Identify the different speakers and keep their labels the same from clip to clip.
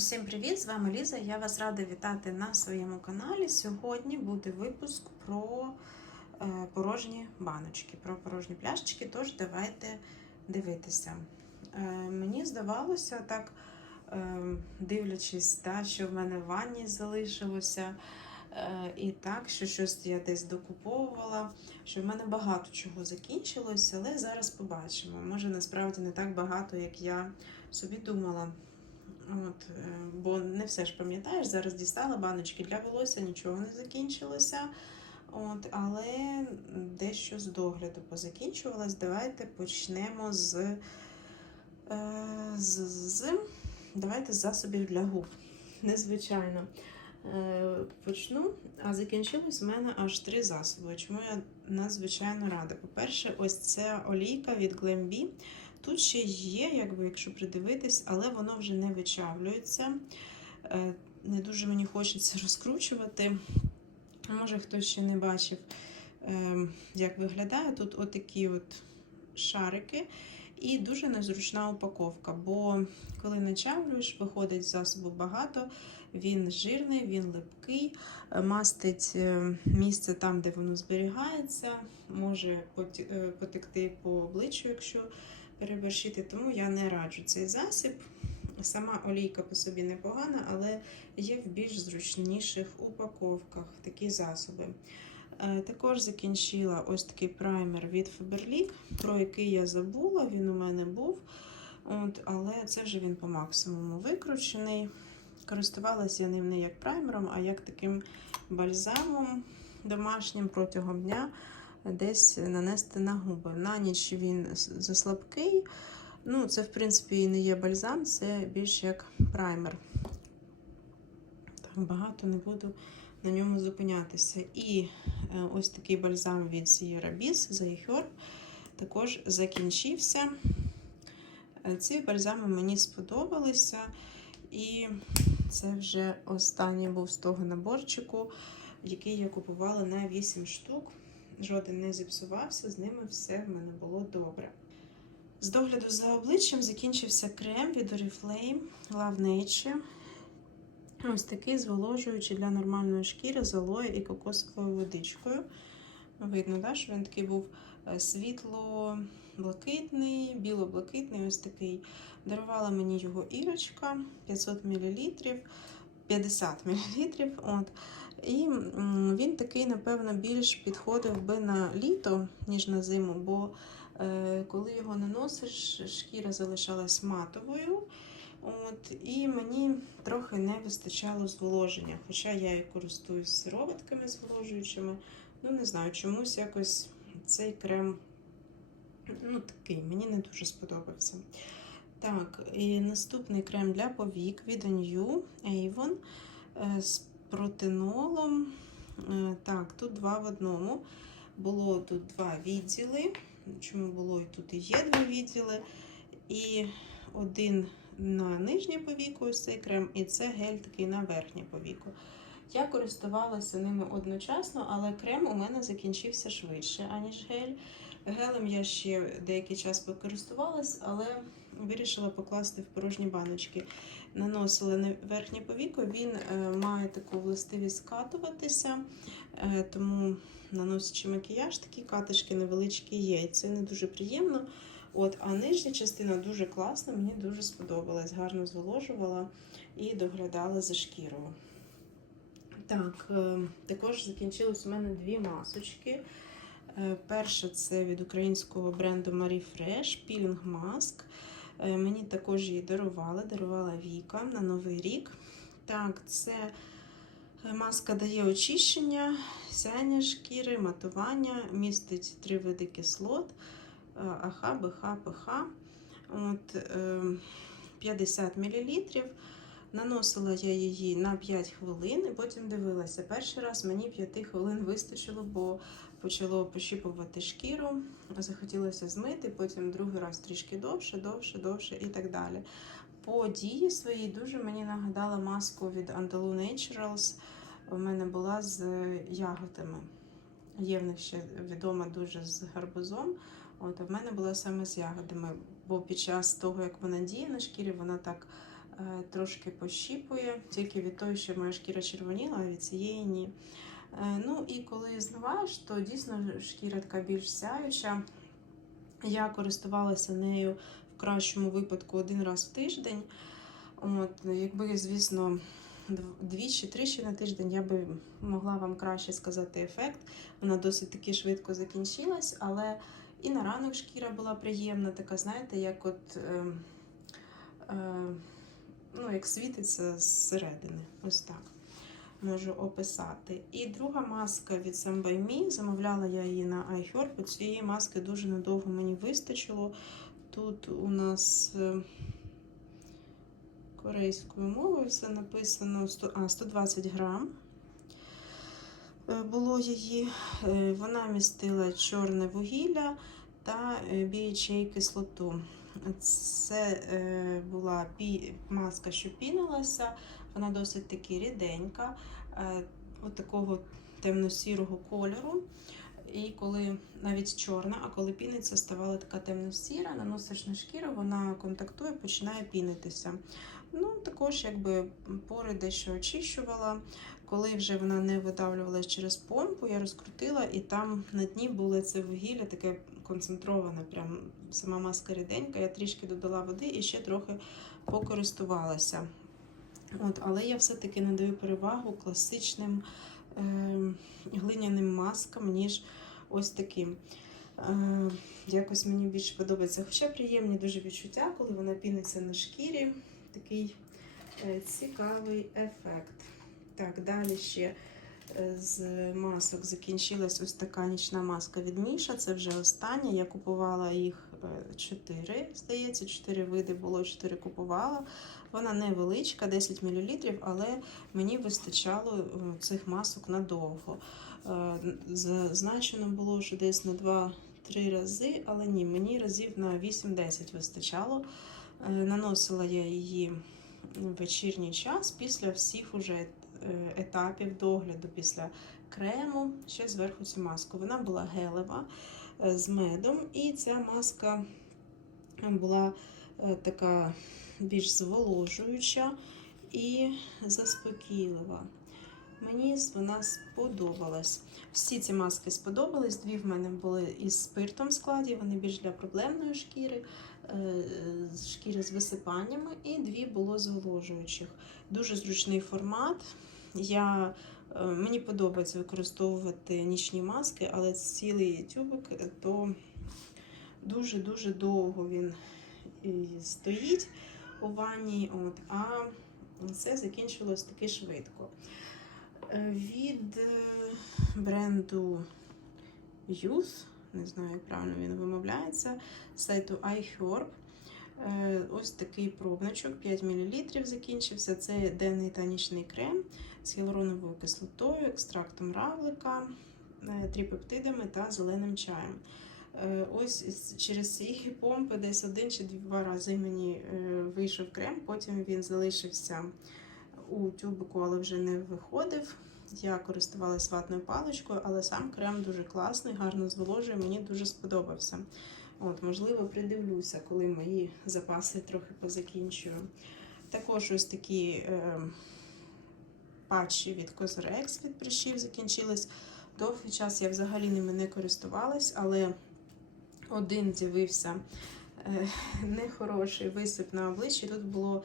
Speaker 1: Усім привіт! З вами Ліза. Я вас рада вітати на своєму каналі. Сьогодні буде випуск про е, порожні баночки, про порожні пляшечки. Тож давайте дивитися. Е, мені здавалося, так е, дивлячись, та, що в мене в ванні залишилося, і так, що щось я десь докуповувала, що в мене багато чого закінчилося, але зараз побачимо. Може, насправді не так багато, як я собі думала. От, е, бо не все ж пам'ятаєш, зараз дістала баночки для волосся, нічого не закінчилося. От, але дещо з догляду позакінчувалось. Давайте почнемо з, е, з, з давайте з засобів для губ. Незвичайно. Е, почну, а закінчилось у мене аж три засоби. Чому я надзвичайно рада? По-перше, ось ця олійка від Glambi. Тут ще є, якби, якщо придивитись, але воно вже не вичавлюється. Е, Не дуже мені хочеться розкручувати. Може, хтось ще не бачив, е, як виглядає. Тут отакі от шарики. І дуже незручна упаковка, бо коли начавлюєш, виходить засобу багато, він жирний, він липкий, е, мастить місце там, де воно зберігається, може потекти по обличчю, якщо переборщити, тому я не раджу цей засіб. Сама олійка по собі непогана, але є в більш зручніших упаковках такі засоби. Е, Також закінчила ось такий праймер від Faberlic, про який я забула, він у мене був. От, але це вже він по максимуму викручений. Користувалася я ним не як праймером, а як таким бальзамом домашнім протягом дня десь нанести на губи. На ніч він заслабкий. Ну, це, в принципі, і не є бальзам, це більш як праймер. Так, багато не буду на ньому зупинятися. І е, ось такий бальзам від Sierra Biz, Zayherb, також закінчився. Е, Ці бальзами мені сподобалися. І це вже останній був з того наборчику, який я купувала на 8 штук. Жоден не зіпсувався, з ними все в мене було добре. З догляду за обличчям закінчився крем від Oriflame Love Nature. Ось такий зволожуючий для нормальної шкіри з алоє і кокосовою водичкою. Видно, да, що він такий був е, світло-блакитний, біло-блакитний, ось такий. Дарувала мені його Ірочка 500 мл, 50 мл. От. І він такий, напевно, більш підходив би на літо, ніж на зиму, бо е, коли його наносиш, шкіра залишалась матовою. От, і мені трохи не вистачало зволоження. Хоча я і користуюсь сироватками зволожуючими. Ну, не знаю, чомусь якось цей крем ну, такий, мені не дуже сподобався. Так, і наступний крем для повік від New Avon е, протинолом. Е, Так, тут два в одному. Було тут два відділи. Чому було і тут і є два відділи. І один на нижнє повіку, ось цей крем, і це гель такий на верхнє повіку. Я користувалася ними одночасно, але крем у мене закінчився швидше, аніж гель. Гелем я ще деякий час покористувалась, але вирішила покласти в порожні баночки. Наносила на верхнє повіко, він е, має таку властивість скатуватися, е, тому наносячи макіяж, такі катишки невеличкі є. І це не дуже приємно. От, а нижня частина дуже класна, мені дуже сподобалась. Гарно зволожувала і доглядала за шкірою. Так, е, також закінчилось у мене дві масочки. Е, Перша це від українського бренду Marie Fresh пілінг маск. Е, Мені також її дарували, дарувала Віка на Новий рік. Так, це е, маска дає очищення, сяння шкіри, матування, містить три види кислот. АХ, БХ, ПХ. От, е, 50 мл. Наносила я її на 5 хвилин і потім дивилася. Перший раз мені 5 хвилин вистачило, бо почало пощіпувати шкіру, захотілося змити, потім другий раз трішки довше, довше, довше і так далі. По дії своїй дуже мені нагадала маску від Andalou Naturals. У мене була з ягодами. Є в них ще відома дуже з гарбузом. От, а в мене була саме з ягодами, бо під час того, як вона діє на шкірі, вона так трошки пощіпує, тільки від того, що моя шкіра червоніла, а від цієї ні. Е, Ну і коли змиваєш, то дійсно шкіра така більш сяюча. Я користувалася нею в кращому випадку один раз в тиждень. От, якби, звісно, дв- двічі-тричі на тиждень я би могла вам краще сказати ефект. Вона досить таки швидко закінчилась, але і на ранок шкіра була приємна, така, знаєте, як от. Е, е, ну, як світиться зсередини. Ось так можу описати. І друга маска від Sam. Замовляла я її на iHerb. Цієї маски дуже надовго мені вистачило. Тут у нас е, корейською мовою все написано 100, а, 120 грам. Е, Було її, Е, вона містила чорне вугілля та BHA кислоту. Це е, була маска, що пінилася, вона досить таки ріденька, е, от такого темно-сірого кольору. І коли навіть чорна, а коли піниться, ставала така темно-сіра, наносиш на шкіру, вона контактує, починає пінитися. Ну, також якби пори дещо очищувала. Коли вже вона не видавлювалась через помпу, я розкрутила, і там на дні було це вугілля таке концентроване, прям сама маска ріденька. Я трішки додала води і ще трохи покористувалася. От, але я все-таки надаю перевагу класичним е, глиняним маскам, ніж ось таким. Е, якось мені більше подобається. Хоча приємні дуже відчуття, коли вона піниться на шкірі. Такий е, цікавий ефект. Так, далі ще з масок закінчилась ось така нічна маска від Міша. Це вже остання. Я купувала їх 4, здається, 4 види було, 4 купувала. Вона невеличка, 10 мл, але мені вистачало е, цих масок надовго. Е, Зазначено було, що десь на 2-3 рази, але ні, мені разів на 8-10 вистачало. Е, Наносила я її в вечірній час після всіх уже е, етапів догляду, після крему, ще зверху цю маску. Вона була гелева е, з медом, і ця маска була е, така більш зволожуюча і заспокійлива. Мені вона сподобалась. Всі ці маски сподобались. Дві в мене були із спиртом в складі, вони більш для проблемної шкіри, е, шкіри з висипаннями, і дві було зволожуючих. Дуже зручний формат. Я, е, мені подобається використовувати нічні маски, але цілий тюбик е, то дуже-дуже довго він і стоїть у ванні. От, а це закінчилось таки швидко. Е, Від е, бренду Youth, не знаю, як правильно він вимовляється, з сайту iHerb. Е, Ось такий пробничок, 5 мл закінчився. Це денний та нічний крем з гіалуроновою кислотою, екстрактом равлика, е, трипептидами та зеленим чаєм. Е, Ось через ці помпи десь один чи два рази мені вийшов крем, потім він залишився у тюбику, але вже не виходив. Я користувалась ватною паличкою, але сам крем дуже класний, гарно зволожує, мені дуже сподобався. От, можливо, придивлюся, коли мої запаси трохи позакінчую. Також ось такі е, патчі від Cosrx від прищів закінчились. Довгий час я взагалі ними не користувалась, але один з'явився е, нехороший висип на обличчі. Тут було,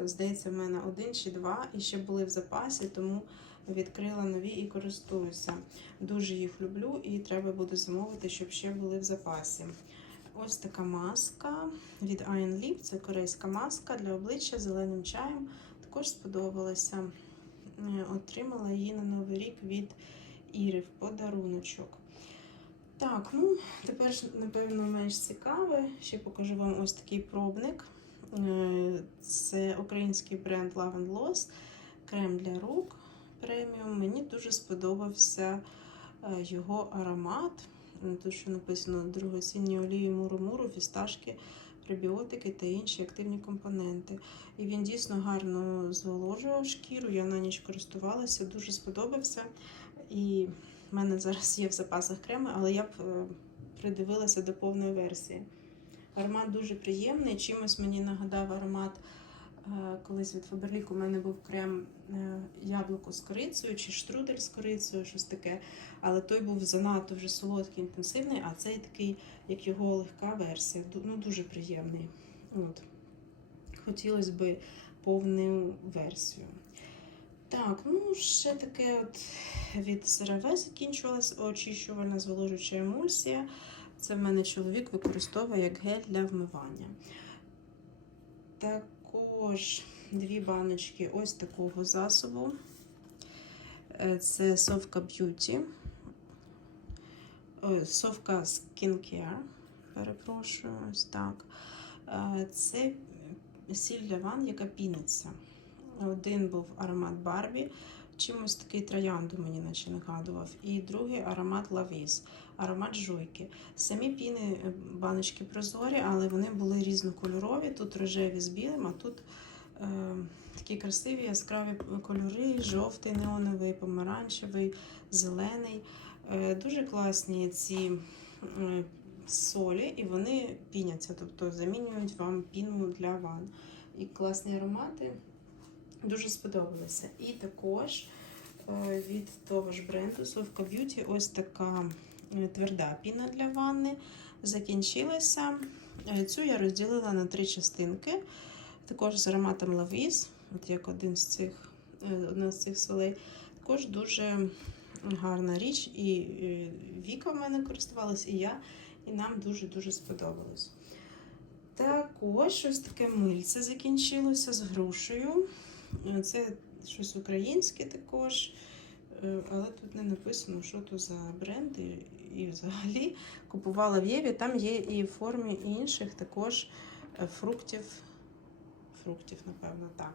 Speaker 1: е, здається, в мене один чи два, і ще були в запасі, тому відкрила нові і користуюся. Дуже їх люблю і треба буде замовити, щоб ще були в запасі. Ось така маска від Iron Lip. Це корейська маска для обличчя зеленим чаєм. Також сподобалася. Е, Отримала її на Новий рік від Іри в подаруночок. Так, ну тепер, напевно, менш цікаве. Ще покажу вам ось такий пробник. Е, Це український бренд Love Loss, крем для рук преміум. Мені дуже сподобався е, його аромат. М, Тут що написано дорогоцінні олії муру-муру, фісташки, пребіотики та інші активні компоненти. І він дійсно гарно зволожував шкіру. Я на ніч користувалася, дуже сподобався. І в мене зараз є в запасах креми, але я б е, придивилася до повної версії. Аромат дуже приємний. Чимось мені нагадав аромат Колись від Фаберлік у мене був крем е, яблуко з корицею чи штрудель з корицею, щось таке. Але той був занадто вже солодкий, інтенсивний, а цей такий, як його легка версія. Ну, дуже приємний. От. Хотілося б повну версію. Так, ну ще таке от від CeraVe закінчувалась очищувальна зволожуюча емульсія. Це в мене чоловік використовує як гель для вмивання. Також дві баночки ось такого засобу. Е, Це Совка Beauty. Совка Совка Skincare. Перепрошую, ось так. Е, Це сіль для ванн, яка піниться. Один був аромат Барбі, чимось такий троянду мені наче нагадував. І другий аромат Лавіз, аромат жуйки. Самі піни е, баночки прозорі, але вони були різнокольорові. Тут рожеві з білим, а тут е, такі красиві яскраві кольори: жовтий, неоновий, помаранчевий, зелений. Е, дуже класні ці е, солі, і вони піняться, тобто замінюють вам піну для ванн. І класні аромати. Дуже сподобалося. І також е, від того ж бренду Совка Beauty ось така е, тверда піна для ванни закінчилася. Е, Цю я розділила на три частинки. Також з ароматом Лавіз, от як один з цих, одна з цих солей. Також дуже гарна річ. І Віка в мене користувалась, і я, і нам дуже-дуже сподобалось. Також щось таке мильце закінчилося з грушею. Е, Це щось українське також, е, але тут не написано, що то за бренд і, взагалі купувала в Єві. Там є і в формі інших також е, фруктів. Фруктів, напевно, так.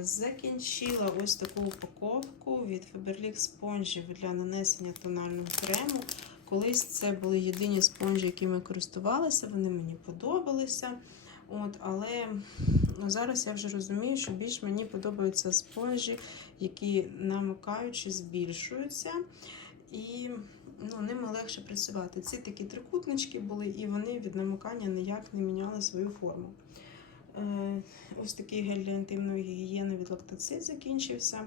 Speaker 1: Закінчила ось таку упаковку від Faberlic спонжів для нанесення тонального крему. Колись це були єдині спонжі, якими користувалася, вони мені подобалися. От, але зараз я вже розумію, що більш мені подобаються спонжі, які намикаючи збільшуються. І ну, ними легше працювати. Ці такі трикутнички були, і вони від намикання ніяк не міняли свою форму. Е, Ось такий гель для інтимної гігієни від лактоцит закінчився.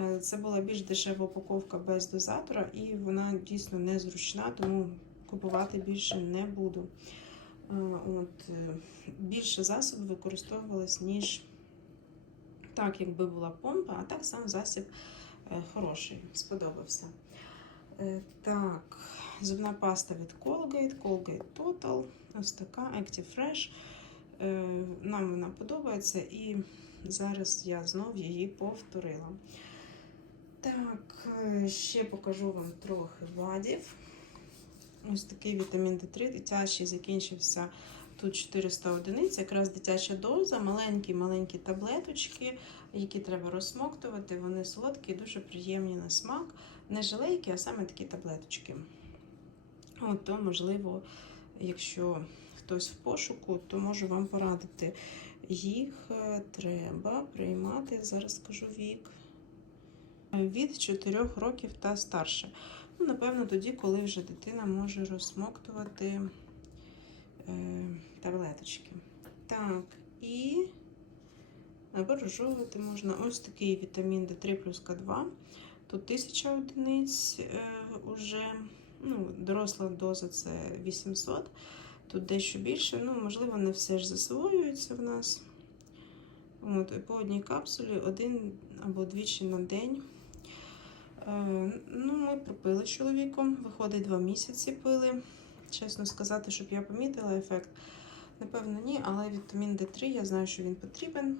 Speaker 1: Е, Це була більш дешева упаковка без дозатора, і вона дійсно незручна, тому купувати більше не буду. Е, От, е, більше засобів використовувалось, ніж так, якби була помпа, а так сам засіб е, хороший, сподобався. Так, зубна паста від Colgate, Colgate Total. Ось така Active Fresh. Нам вона подобається, і зараз я знов її повторила. Так, ще покажу вам трохи БАДів. Ось такий вітамін Д3 дитячий закінчився тут 400 одиниць, якраз дитяча доза, маленькі-маленькі таблеточки, які треба розсмоктувати. Вони солодкі, дуже приємні на смак. Не желейки, а саме такі таблеточки. От, то, можливо, якщо хтось в пошуку, то можу вам порадити. Їх е, треба приймати, зараз скажу вік, від 4 років та старше. Ну, напевно, тоді, коли вже дитина може розсмоктувати е, таблеточки. Так, і оборожовувати можна ось такий вітамін D3 плюс К2. Тут 1000 одиниць е, уже. Ну, доросла доза це 800. Тут дещо більше. Ну, можливо, не все ж засвоюється в нас. От, по одній капсулі один або двічі на день. Е, ну, ми пропили з чоловіком, виходить, два місяці пили. Чесно сказати, щоб я помітила ефект. Напевно, ні, але вітамін D3 я знаю, що він потрібен.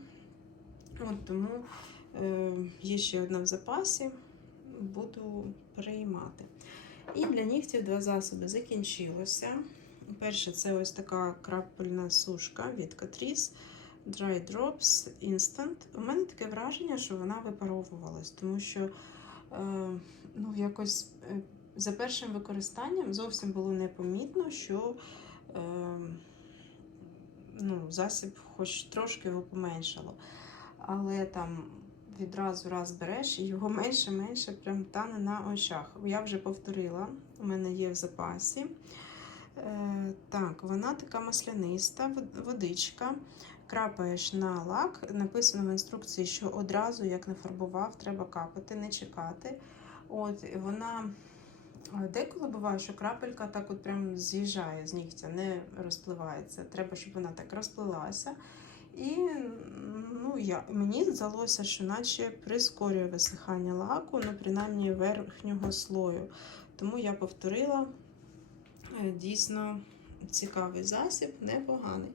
Speaker 1: От тому е, є ще одна в запасі, буду приймати. І для нігтів два засоби закінчилося. Перше, це ось така крапельна сушка від Catrice Dry Drops Instant. У мене таке враження, що вона випаровувалась, тому що ну, якось е, за першим використанням зовсім було непомітно, що е, ну, засіб хоч трошки його поменшало. Але там відразу раз береш і його менше-менше прям тане на очах. Я вже повторила, у мене є в запасі. Е, так, вона така масляниста, водичка. Крапаєш на лак. Написано в інструкції, що одразу, як нафарбував, треба капати, не чекати. От вона е, деколи буває, що крапелька так от прям з'їжджає з нігтя, не розпливається. Треба, щоб вона так розплилася. І ну, я, мені здалося, що наче прискорює висихання лаку, ну, принаймні верхнього слою. Тому я повторила Е, дійсно цікавий засіб, непоганий.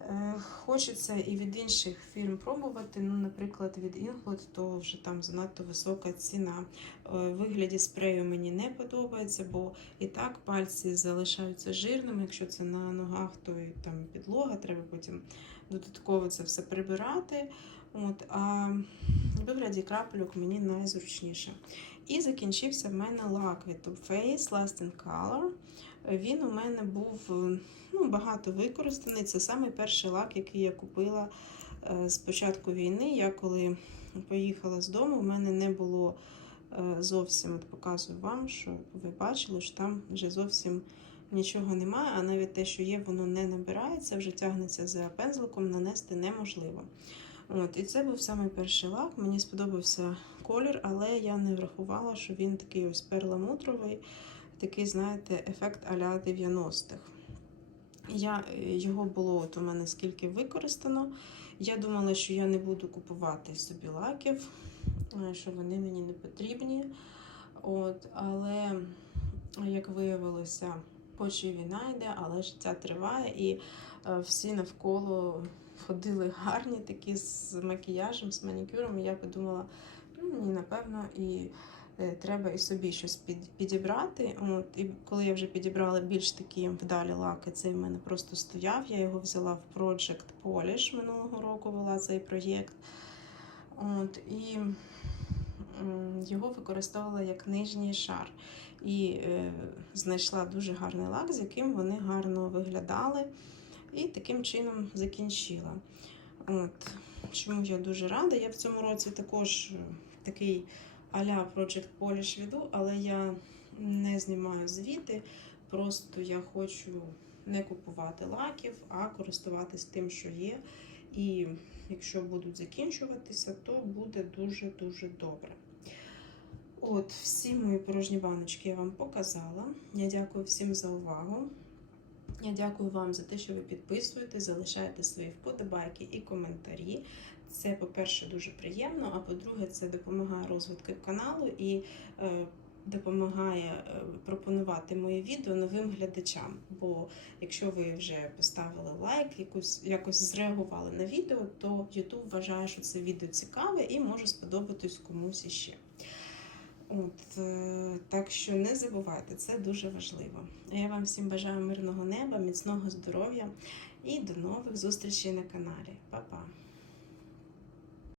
Speaker 1: Е, Хочеться і від інших фірм пробувати. Ну, наприклад, від Inglot, то вже там занадто висока ціна. Е, вигляді спрею мені не подобається, бо і так пальці залишаються жирними. Якщо це на ногах, то і там підлога, треба потім додатково це все прибирати. От, а в вигляді крапельок мені найзручніше. І закінчився в мене лак від Top Face Lasting Color. Він у мене був е, ну, багато використаний. Це саме перший лак, який я купила е, з початку війни. Я коли поїхала з дому, у мене не було е, зовсім, от показую вам, що ви бачили, що там вже зовсім нічого немає, а навіть те, що є, воно не набирається, вже тягнеться за пензликом, нанести неможливо. От, і це був саме перший лак. Мені сподобався колір, але я не врахувала, що він такий ось перламутровий, такий, знаєте, ефект а-ля 90-х. Я, е, його було от у мене скільки використано. Я думала, що я не буду купувати собі лаків, е, що вони мені не потрібні. От, але, як виявилося, хоч і війна йде, але життя триває, і е, всі навколо ходили гарні такі з макіяжем, з манікюром. І я подумала, мені напевно і треба і собі щось підібрати. От, і коли я вже підібрала більш такі вдалі лаки, цей в мене просто стояв. Я його взяла в Project Polish минулого року, вела цей проєкт. От, і його використовувала як нижній шар. І е, знайшла дуже гарний лак, з яким вони гарно виглядали. І таким чином закінчила. От. Чому я дуже рада. Я в цьому році також е, такий а-ля Project Polish веду, але я не знімаю звіти. Просто я хочу не купувати лаків, а користуватись тим, що є. І якщо будуть закінчуватися, то буде дуже-дуже добре. От, всі мої порожні баночки я вам показала. Я дякую всім за увагу. Я дякую вам за те, що ви підписуєте, залишаєте свої вподобайки і коментарі. Це, по-перше, дуже приємно, а по-друге, це допомагає розвитку каналу і е, допомагає е, пропонувати мої відео новим глядачам. Бо якщо ви вже поставили лайк, якось, якось зреагували на відео, то YouTube вважає, що це відео цікаве і може сподобатись комусь іще. От, е, так що не забувайте, це дуже важливо. Я вам всім бажаю мирного неба, міцного здоров'я і до нових зустрічей на каналі. Па-па!